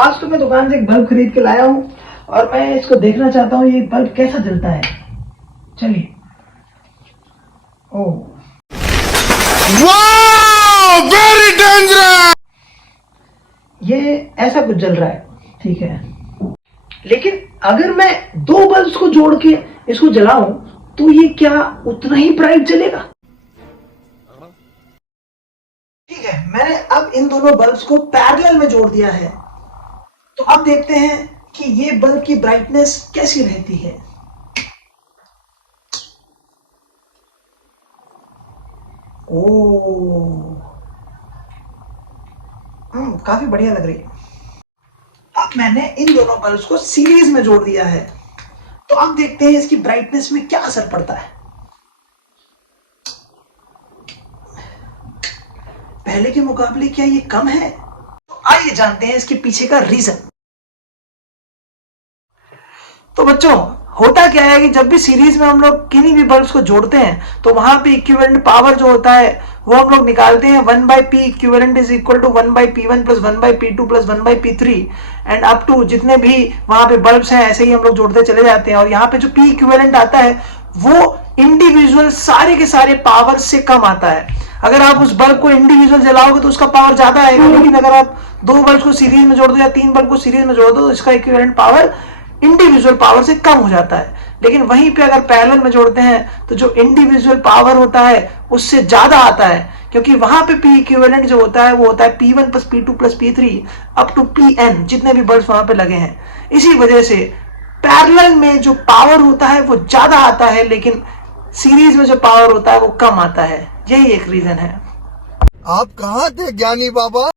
आज तो मैं दुकान से एक बल्ब खरीद के लाया हूँ और मैं इसको देखना चाहता हूँ ये बल्ब कैसा जलता है। चलिए। ओह, वेरी डेंजरस। ये ऐसा कुछ जल रहा है, ठीक है। लेकिन अगर मैं दो बल्ब्स को जोड़ के इसको जलाऊं तो ये क्या उतना ही ब्राइट जलेगा? ठीक है, मैंने अब इन दोनों बल्ब्स को पैरेलल में जोड़ दिया है। तो अब देखते हैं कि ये बल्ब की ब्राइटनेस कैसी रहती है। ओह, काफी बढ़िया लग रही है। अब मैंने इन दोनों बल्ब्स को सीरीज में जोड़ दिया है। तो अब देखते हैं इसकी ब्राइटनेस में क्या असर पड़ता है। पहले के मुकाबले क्या ये कम है? तो आइए जानते हैं इसके पीछे का रीजन। तो बच्चों, होता क्या है कि जब भी सीरीज में हम लोग किन्हीं भी बल्ब्स को जोड़ते हैं तो वहां पे इक्विवेलेंट पावर जो होता है वो हम लोग निकालते हैं 1/p equivalent is equal to 1/p1 plus 1/p2 plus 1/p3 and up to जितने भी वहां पे बल्ब्स हैं ऐसे ही हम लोग जोड़ते चले जाते हैं। और यहाँ पे जो p इक्विवेलेंट आता है वो इंडिविजुअल सारे के सारे पावर से कम आता है। अगर आप उस बल्ब को इंडिविजुअल जलाओगे तो उसका पावर ज्यादा आएगा, लेकिन अगर आप दो बल्ब को सीरीज में जोड़ दो या तीन बल्ब को सीरीज में जोड़ दो तो इसका इक्विवेलेंट पावर इंडिविजुअल पावर से कम हो जाता है। लेकिन वहीं पे अगर पैरेलल में जोड़ते हैं तो जो इंडिविजुअल पावर होता है उससे ज्यादा आता है, क्योंकि वहां पे P इक्विवेलेंट जो होता है वो होता है P1 plus P2 plus P3 up to Pn, जितने भी बल्ब्स वहां पे लगे हैं। इसी वजह से पैरेलल में जो पावर होता है वो ज्यादा आता है, लेकिन सीरीज में जो पावर होता है वो कम आता है। यही एक रीजन है। आप कहाँ थे ज्ञानी बाबा?